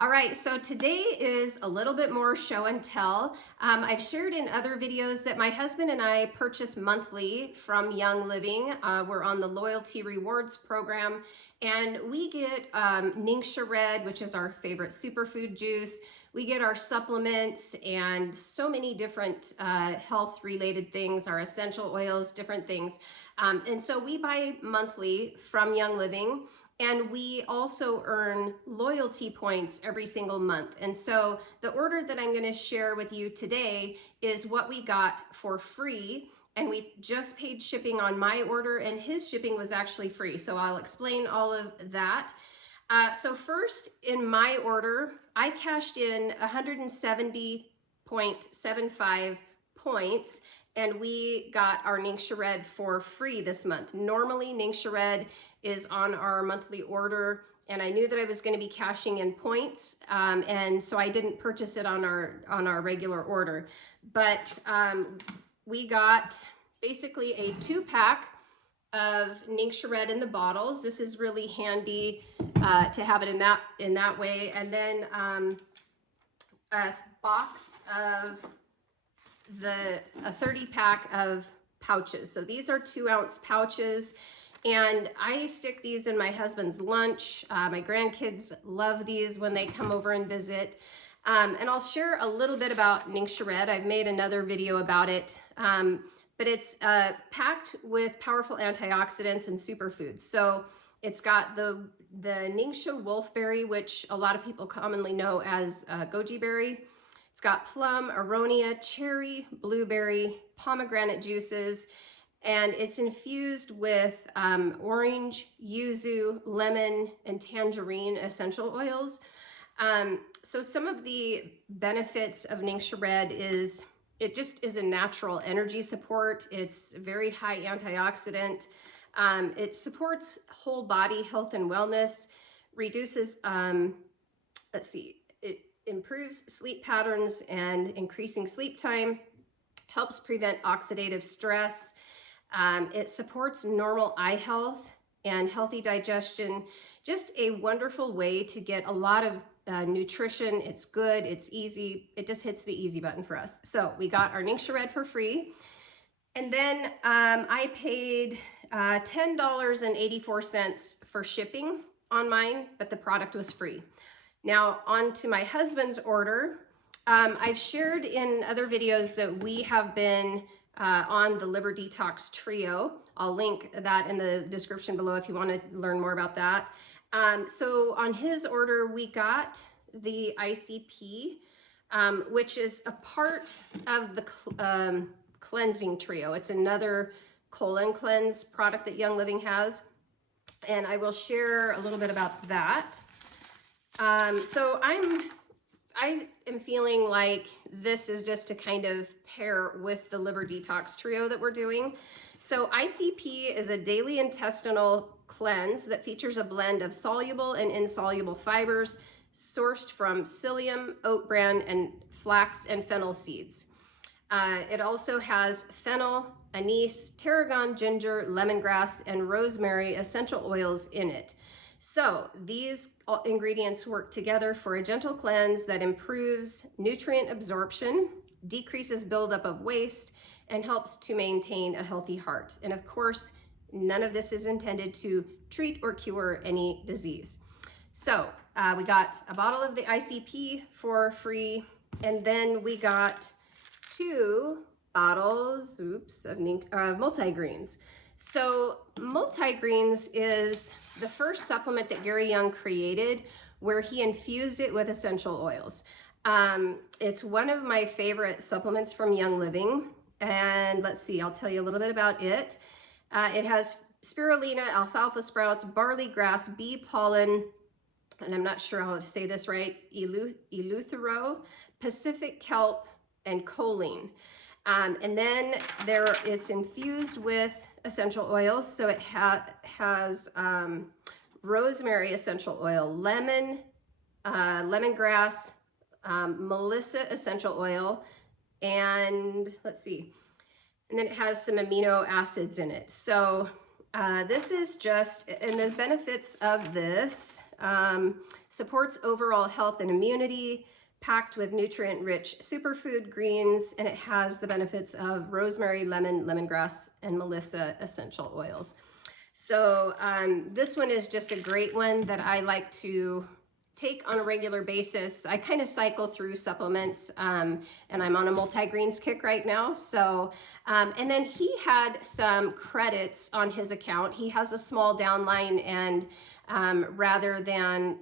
All right, so today is a little bit more show and tell. I've shared in other videos that my husband and I purchase monthly from Young Living. We're on the loyalty rewards program, and we get NingXia Red, which is our favorite superfood juice. We get our supplements and so many different health related things, our essential oils, different things. And so we buy monthly from Young Living. And we also earn loyalty points every single month. And so the order that I'm going to share with you today is what we got for free. And we just paid shipping on my order, and his shipping was actually free. So I'll explain all of that. So first, in my order, I cashed in 170.75 points, and we got our NingXia Red for free this month. Normally, NingXia Red is on our monthly order, and I knew that I was going to be cashing in points, and so I didn't purchase it on our regular order. But we got basically a 2-pack of NingXia Red in the bottles. This is really handy to have it in that way, and then a box of a 30-pack of pouches. So these are 2-ounce pouches, and I stick these in my husband's lunch. My grandkids love these when they come over and visit. And I'll share a little bit about NingXia Red. I've made another video about it, but it's packed with powerful antioxidants and superfoods. So it's got the NingXia wolfberry, which a lot of people commonly know as goji berry. It's got plum, aronia, cherry, blueberry, pomegranate juices, and it's infused with orange, yuzu, lemon, and tangerine essential oils. So some of the benefits of NingXia Red is it just is a natural energy support. It's very high antioxidant. It supports whole body health and wellness, reduces, it improves sleep patterns and increasing sleep time, helps prevent oxidative stress. It supports normal eye health and healthy digestion. Just a wonderful way to get a lot of nutrition. It's good, it's easy. It just hits the easy button for us. So we got our NingXia Red for free. And then I paid $10.84 for shipping on mine, but the product was free. Now on to my husband's order. I've shared in other videos that we have been on the Liver Detox Trio. I'll link that in the description below if you want to learn more about that. So on his order, we got the ICP, which is a part of the cleansing trio. It's another colon cleanse product that Young Living has, and I will share a little bit about that. So I am feeling like this is just to kind of pair with the Liver Detox Trio that we're doing. So ICP is a daily intestinal cleanse that features a blend of soluble and insoluble fibers sourced from psyllium, oat bran, and flax and fennel seeds. It also has fennel, anise, tarragon, ginger, lemongrass, and rosemary essential oils in it. So these ingredients work together for a gentle cleanse that improves nutrient absorption, decreases buildup of waste, and helps to maintain a healthy heart. And of course, none of this is intended to treat or cure any disease. So we got a bottle of the ICP for free, and then we got 2 bottles, of MultiGreens. So MultiGreens is the first supplement that Gary Young created where he infused it with essential oils. It's one of my favorite supplements from Young Living. And let's see, I'll tell you a little bit about it. It has spirulina, alfalfa sprouts, barley grass, bee pollen, and I'm not sure how to say this right, eleuthero, Pacific kelp, and choline. And then it's infused with essential oils. So it has rosemary essential oil, lemon, lemongrass, melissa essential oil, and let's see. And then it has some amino acids in it. So This is just, and the benefits of this, supports overall health and immunity, packed with nutrient-rich superfood greens, and it has the benefits of rosemary, lemon, lemongrass, and Melissa essential oils. So this one is just a great one that I like to take on a regular basis. I kind of cycle through supplements, and I'm on a MultiGreens kick right now. So, and then he had some credits on his account. He has a small downline, and rather than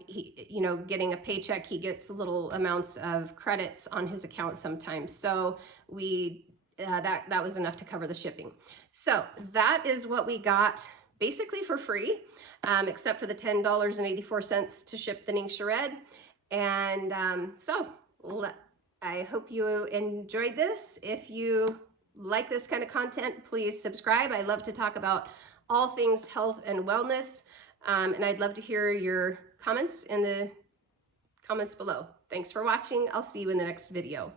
getting a paycheck, he gets little amounts of credits on his account sometimes. So we that was enough to cover the shipping. So that is what we got basically for free, except for the $10.84 to ship the NingXia Red. And so I hope you enjoyed this. If you like this kind of content, please subscribe. I love to talk about all things health and wellness. And I'd love to hear your comments in the comments below. Thanks for watching. I'll see you in the next video.